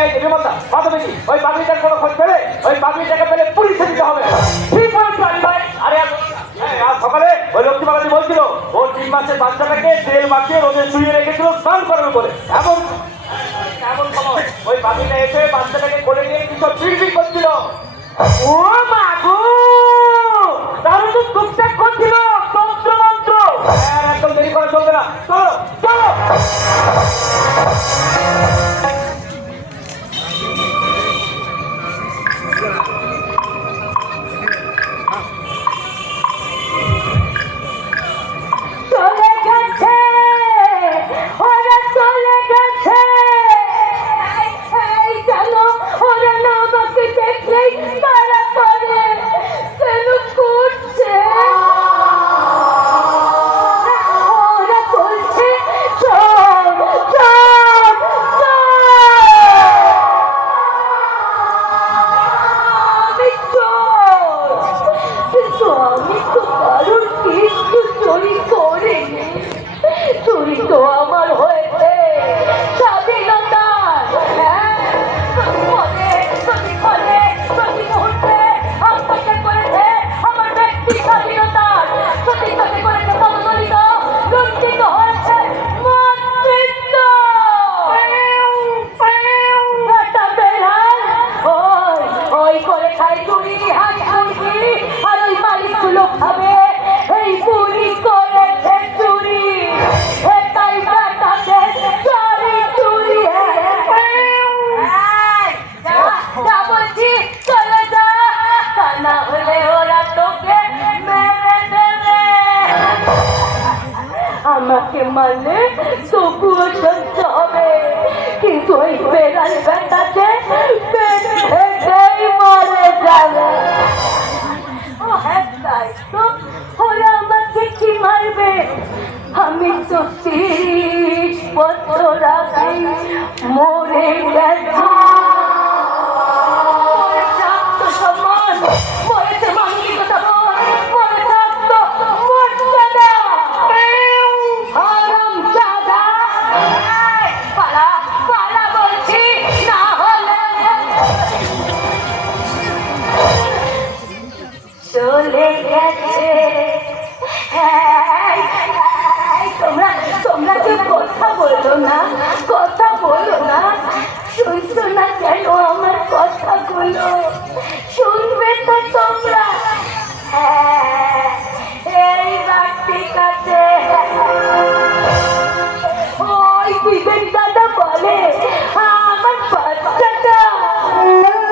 এই যে বিমলদা মাধবী ওই পাগড়িটার কোনো খোঁজ পেলে ওই পাগড়িটাকে পেলে পুলিশে দিতে হবে। ঠিক বলেছো আলী ভাই। আরে আজ সকালে ওই লক্ষ্মী বাগানি বলছিল ও 3 মাসের বাচ্চাটাকে তেল মাখিয়ে রোদে শুয়ে রেখেছিল স্নান করার উপরে। এমন এমন সময় ওই পাগড়িটা এসে বাচ্চাটাকে কোলে নিয়ে কিছু বিড়বিড় করছিল। ও মা গো, তাহলে তো টুকটাক করছিল তন্ত্র মন্ত্র। একদম দেরি করা চলবে না, চলো চলো। আমাকে মারলে তবুও সহ্য হবে, কিন্তু ওই বেড়াল বেটাকে মরে যাবে। ও হ্যাঁ, তাই তো ওরা আমাকে কি মারবে? আমি তো 30 বছর আগে মরে